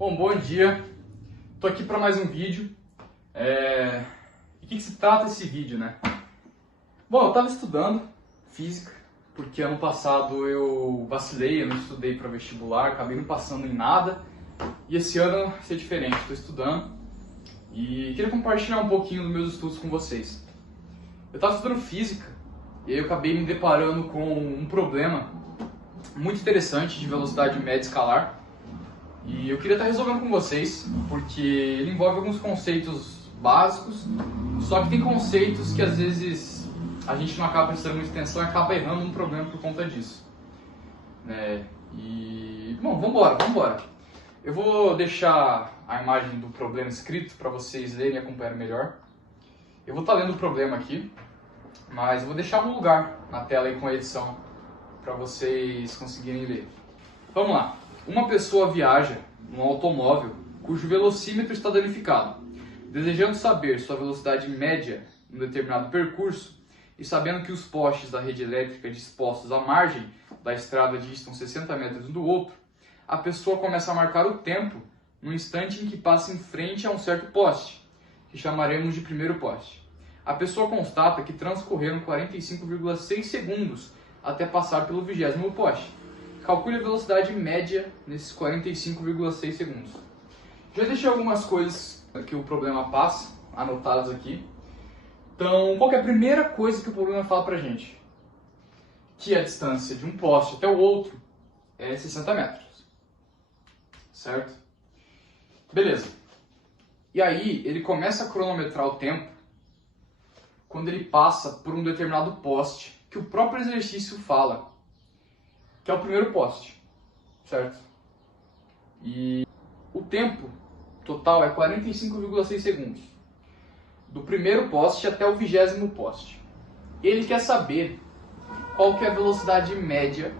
Bom dia, tô aqui para mais um vídeo. E o que se trata esse vídeo, né? Bom, eu estava estudando física, porque ano passado eu vacilei, eu não estudei para vestibular, acabei não passando em nada. E esse ano vai ser diferente, estou estudando e queria compartilhar um pouquinho dos meus estudos com vocês. Eu estava estudando física e aí eu acabei me deparando com um problema muito interessante de velocidade média escalar. E eu queria estar resolvendo com vocês, porque ele envolve alguns conceitos básicos, só que tem conceitos que às vezes a gente não acaba prestando muita atenção e acaba errando um problema por conta disso. Bom, vambora. Eu vou deixar a imagem do problema escrito para vocês lerem e acompanharem melhor. Eu vou estar lendo o problema aqui, mas eu vou deixar um lugar na tela aí com a edição para vocês conseguirem ler. Vamos lá. Uma pessoa viaja num automóvel cujo velocímetro está danificado. Desejando saber sua velocidade média em um determinado percurso e sabendo que os postes da rede elétrica dispostos à margem da estrada distam 60 metros um do outro, a pessoa começa a marcar o tempo no instante em que passa em frente a um certo poste, que chamaremos de primeiro poste. A pessoa constata que transcorreram 45,6 segundos até passar pelo 20º poste. Calcule a velocidade média nesses 45,6 segundos. Já deixei algumas coisas que o problema passa, anotadas aqui. Então, qual que é a primeira coisa que o problema fala pra gente? Que a distância de um poste até o outro é 60 metros. Certo? Beleza. E aí, ele começa a cronometrar o tempo quando ele passa por um determinado poste, que o próprio exercício fala, que é o primeiro poste, certo? E o tempo total é 45,6 segundos, do primeiro poste até o 20º poste. Ele quer saber qual que é a velocidade média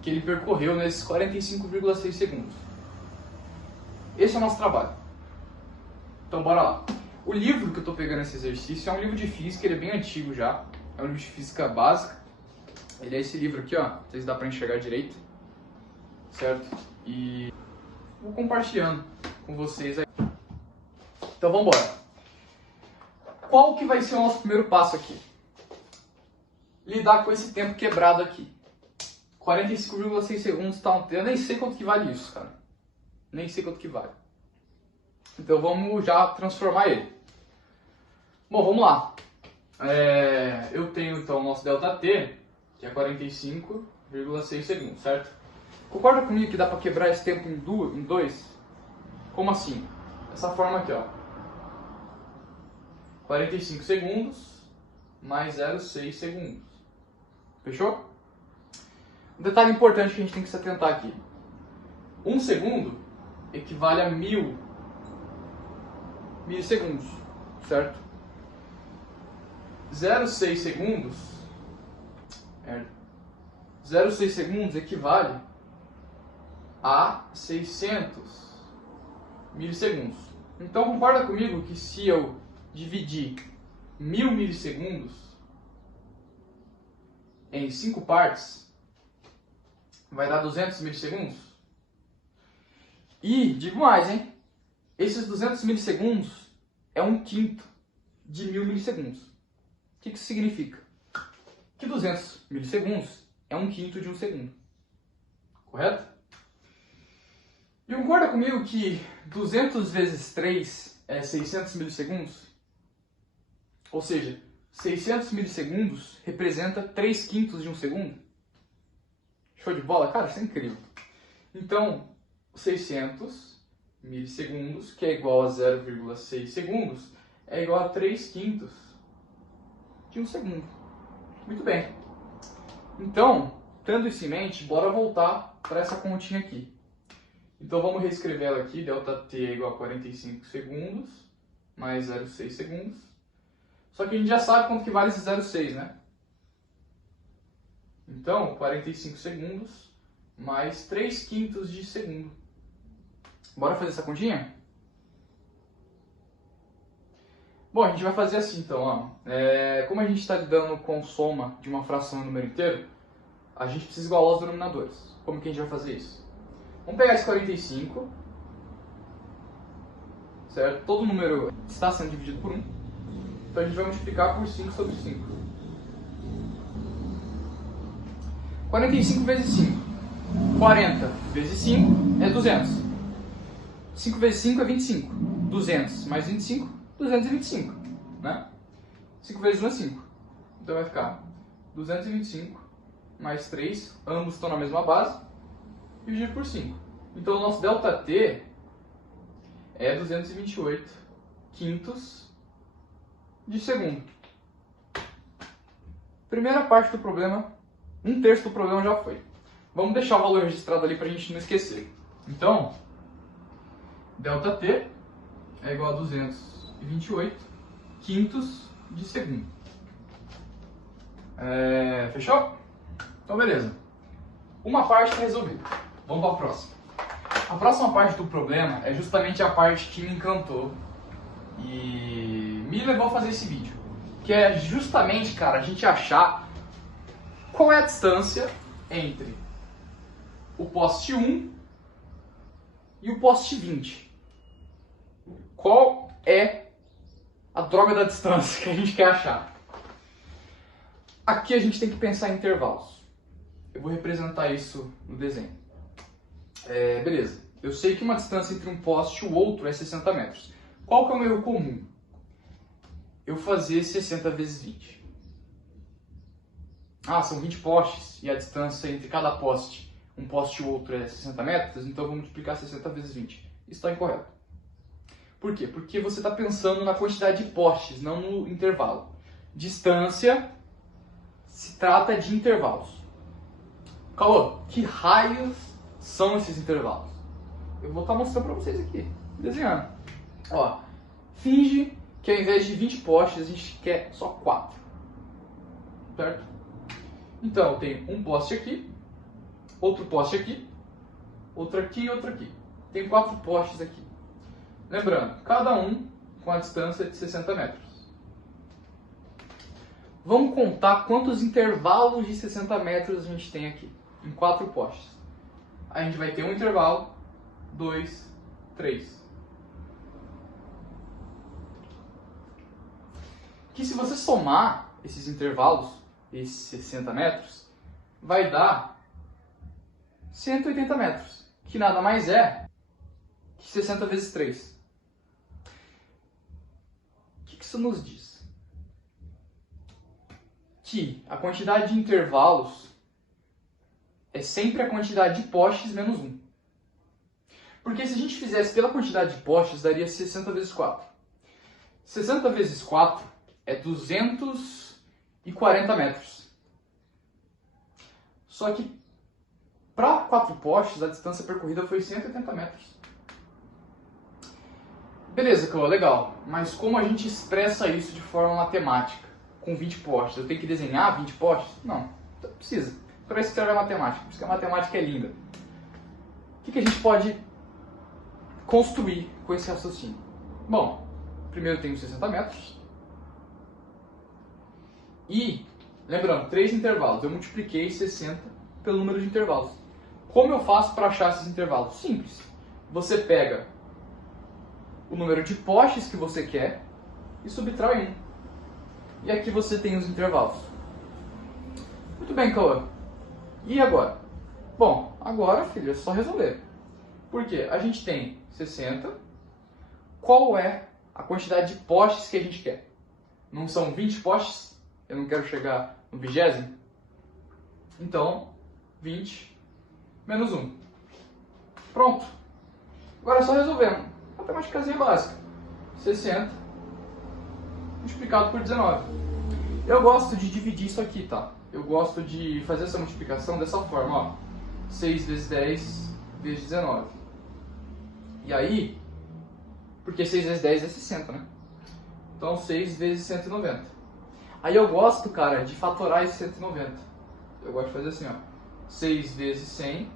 que ele percorreu nesses 45,6 segundos. Esse é o nosso trabalho. Então bora lá. O livro que eu estou pegando esse exercício é um livro de física, ele é bem antigo já, é um livro de física básica. Ele é esse livro aqui, ó, não sei se dá para enxergar direito, certo? E vou compartilhando com vocês aí. Então vamos embora. Qual que vai ser o nosso primeiro passo aqui? Lidar com esse tempo quebrado aqui. 45,6 segundos tá um tempo. Eu nem sei quanto que vale isso, cara. Nem sei quanto que vale. Então vamos já transformar ele. Bom, vamos lá. Eu tenho então o nosso ΔT, que é 45,6 segundos, certo? Concorda comigo que dá para quebrar esse tempo em dois? Como assim? Dessa forma aqui, ó. 45 segundos mais 0,6 segundos. Fechou? Um detalhe importante que a gente tem que se atentar aqui. 1 segundo equivale a 1000 milissegundos, certo? 0,6 segundos 0,6 segundos equivale a 600 milissegundos. Então concorda comigo que se eu dividir 1000 milissegundos em 5 partes, vai dar 200 milissegundos? E, digo mais, hein? Esses 200 milissegundos é 1/5 de 1000 milissegundos. O que isso significa? Que 200 milissegundos é 1/5 de 1 segundo. Correto? E concorda comigo que 200 vezes 3 é 600 milissegundos? Ou seja, 600 milissegundos representa 3/5 de 1 segundo? Show de bola? Cara, isso é incrível. Então, 600 milissegundos, que é igual a 0,6 segundos, é igual a 3/5 de 1 segundo. Muito bem. Então, tendo isso em mente, bora voltar para essa continha aqui. Então vamos reescrever ela aqui, ΔT é igual a 45 segundos mais 0,6 segundos. Só que a gente já sabe quanto que vale esse 0,6, né? Então, 45 segundos mais 3/5 de segundo. Bora fazer essa continha? Bom, a gente vai fazer assim então, ó. Como a gente está lidando com soma de uma fração em número inteiro, a gente precisa igualar os denominadores. Como que a gente vai fazer isso? Vamos pegar esse 45 certo? Todo número está sendo dividido por 1. Então a gente vai multiplicar por 5 sobre 5. 45 vezes 5. 40 vezes 5 é 200. 5 vezes 5 é 25. 200 mais 25, 225. Né? 5 vezes 1 é 5. Então vai ficar 225 mais 3, ambos estão na mesma base, dividido por 5. Então o nosso ΔT é 228 quintos de segundo. Primeira parte do problema, 1/3 do problema já foi. Vamos deixar o valor registrado ali para a gente não esquecer. Então, ΔT é igual a 228 quintos de segundo. Fechou? Então, beleza. Uma parte está resolvida. Vamos para a próxima. A próxima parte do problema é justamente a parte que me encantou e me levou a fazer esse vídeo. Que é justamente, cara, a gente achar qual é a distância entre o poste 1 e o poste 20. Qual é a droga da distância que a gente quer achar? Aqui a gente tem que pensar em intervalos. Eu vou representar isso no desenho. Beleza. Eu sei que uma distância entre um poste e o outro é 60 metros. Qual que é o meu erro comum? Eu fazer 60 vezes 20. São 20 postes e a distância entre cada poste, um poste e o outro é 60 metros, então eu vou multiplicar 60 vezes 20. Isso está incorreto. Por quê? Porque você está pensando na quantidade de postes, não no intervalo. Distância se trata de intervalos. Caô, que raios são esses intervalos? Eu vou estar mostrando para vocês aqui, desenhando. Ó, finge que ao invés de 20 postes, a gente quer só 4. Certo? Então, eu tenho um poste aqui, outro poste aqui, outro aqui e outro aqui. Tem 4 postes aqui. Lembrando, cada um com a distância de 60 metros. Vamos contar quantos intervalos de 60 metros a gente tem aqui, em 4 postes. A gente vai ter um intervalo, 2, 3. Que se você somar esses intervalos, esses 60 metros, vai dar 180 metros, que nada mais é que 60 vezes 3. O que isso nos diz? Que a quantidade de intervalos é sempre a quantidade de postes menos 1. Porque se a gente fizesse pela quantidade de postes, daria 60 vezes 4. 60 vezes 4 é 240 metros. Só que para 4 postes, a distância percorrida foi 180 metros. Beleza, Clô, legal. Mas como a gente expressa isso de forma matemática? Com 20 postes. Eu tenho que desenhar 20 postes? Não, não precisa. Para isso serve a matemática. Por isso que a matemática é linda. O que a gente pode construir com esse raciocínio? Bom, primeiro eu tenho 60 metros. E, lembrando, 3 intervalos. Eu multipliquei 60 pelo número de intervalos. Como eu faço para achar esses intervalos? Simples. Você pega o número de postes que você quer e subtrai 1. E aqui você tem os intervalos. Muito bem, Cauã. E agora? Bom, agora, filho, é só resolver. Por quê? A gente tem 60. Qual é a quantidade de postes que a gente quer? Não são 20 postes? Eu não quero chegar no 20º? Então, 20 menos 1. Pronto. Agora é só resolver. Matemáticazinha básica. 60 multiplicado por 19. Eu gosto de dividir isso aqui, tá? Eu gosto de fazer essa multiplicação dessa forma, ó. 6 vezes 10 vezes 19. E aí, porque 6 vezes 10 é 60, né? Então 6 vezes 190. Aí eu gosto, cara, de fatorar esse 190. Eu gosto de fazer assim, ó. 6 vezes 100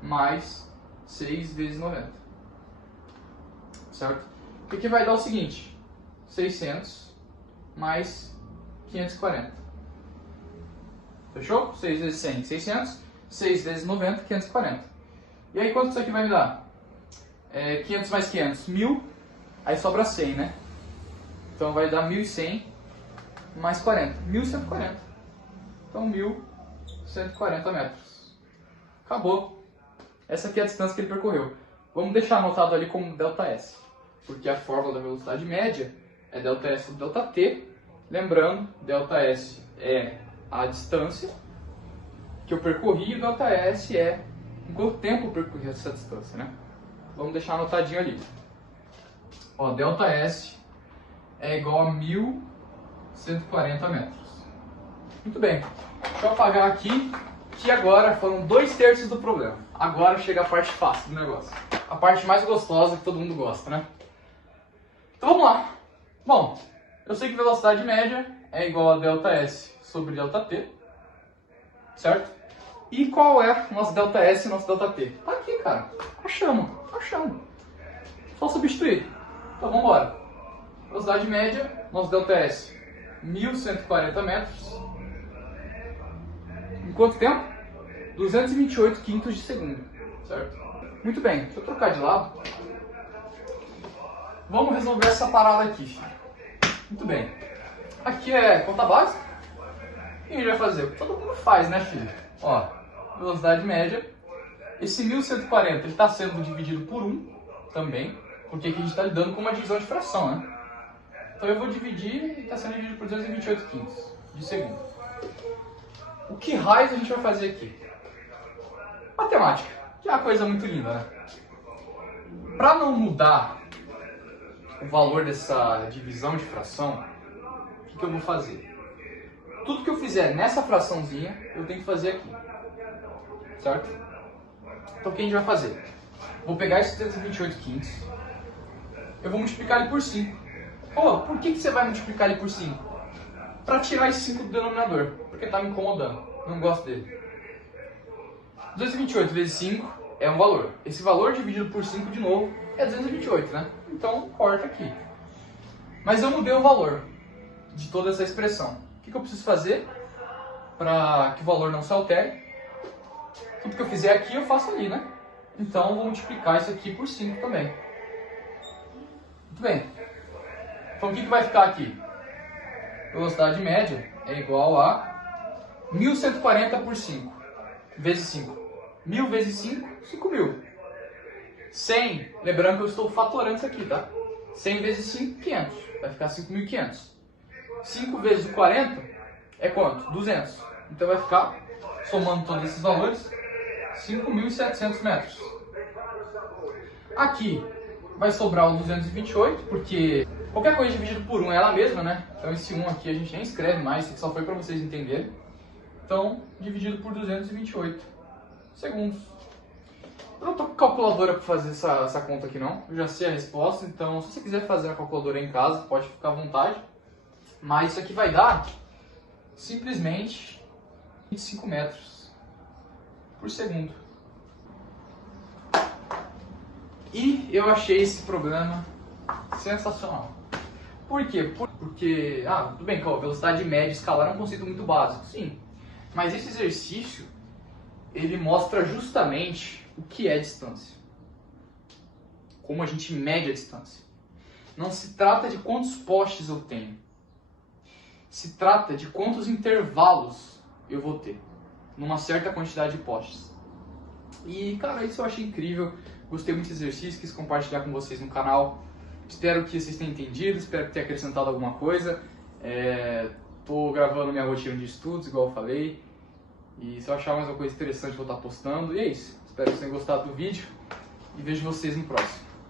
mais 6 vezes 90. Certo? O que vai dar o seguinte. 600 mais 540. Fechou? 6 vezes 100, 600. 6 vezes 90, 540. E aí quanto isso aqui vai me dar? 500 mais 500, 1000. aí sobra 100, né? Então vai dar 1.100 mais 40, 1.140. Então 1.140 metros. Acabou. Essa aqui é a distância que ele percorreu. Vamos deixar anotado ali como ΔS, porque a fórmula da velocidade média é ΔS sobre ΔT. Lembrando, ΔS é a distância que eu percorri e ΔS é em quanto tempo eu percorri essa distância, né? Vamos deixar anotadinho ali. Ó, ΔS é igual a 1.140 metros. Muito bem. Deixa eu apagar aqui, que agora foram 2/3 do problema. Agora chega a parte fácil do negócio. A parte mais gostosa que todo mundo gosta, né? Então vamos lá. Bom, eu sei que velocidade média é igual a ΔS sobre ΔT, certo? E qual é nosso ΔS e nosso ΔT? Tá aqui, cara. Achamos. Só substituir. Então vamos embora. Velocidade média, nosso ΔS, 1.140 metros. Em quanto tempo? 228 quintos de segundo, certo? Muito bem, deixa eu trocar de lado. Vamos resolver essa parada aqui, filho. Muito bem. Aqui é conta básica. O que a gente vai fazer? O que todo mundo faz, né, filho? Ó, velocidade média. Esse 1.140 está sendo dividido por 1 também, porque aqui a gente está lidando com uma divisão de fração, né? Então eu vou dividir e está sendo dividido por 228 quintos de segundo. O que raios a gente vai fazer aqui? Matemática, que é uma coisa muito linda, né? Para não mudar o valor dessa divisão de fração, o que eu vou fazer? Tudo que eu fizer nessa fraçãozinha, eu tenho que fazer aqui, certo? Então o que a gente vai fazer? Vou pegar esses 228 quintos, eu vou multiplicar ele por 5. Pô, por que você vai multiplicar ele por 5? Para tirar esse 5 do denominador, porque está me incomodando, não gosto dele. 228 vezes 5 é um valor. Esse valor dividido por 5 de novo é 228, né? Então corta aqui. Mas eu mudei o valor de toda essa expressão. O que eu preciso fazer para que o valor não se altere? Tudo que eu fizer aqui eu faço ali, né? Então eu vou multiplicar isso aqui por 5 também. Muito bem. Então o que vai ficar aqui? Velocidade média é igual a 1.140 por 5 vezes 5. 1.000 vezes 5, 5.000. 100, lembrando que eu estou fatorando isso aqui, tá? 100 vezes 5, 500. Vai ficar 5.500. 5 vezes o 40 é quanto? 200. Então vai ficar, somando todos esses valores, 5.700 metros. Aqui vai sobrar o 228, porque qualquer coisa dividido por 1 é ela mesma, né? Então esse 1 aqui a gente nem escreve mais, isso aqui só foi para vocês entenderem. Então, dividido por 228 segundos. Eu não estou com calculadora para fazer essa conta aqui não, eu já sei a resposta, então se você quiser fazer a calculadora em casa, pode ficar à vontade. Mas isso aqui vai dar, simplesmente, 25 metros por segundo. E eu achei esse problema sensacional. Por quê? Porque, tudo bem, que a velocidade média escalar é um conceito muito básico, sim. Mas esse exercício, ele mostra justamente o que é distância. Como a gente mede a distância. Não se trata de quantos postes eu tenho. Se trata de quantos intervalos eu vou ter numa certa quantidade de postes. E, cara, isso eu achei incrível. Gostei muito desse exercício, quis compartilhar com vocês no canal. Espero que vocês tenham entendido, espero ter acrescentado alguma coisa. Tô gravando minha rotina de estudos, igual eu falei. E se eu achar mais uma coisa interessante, vou estar postando. E é isso. Espero que vocês tenham gostado do vídeo. E vejo vocês no próximo.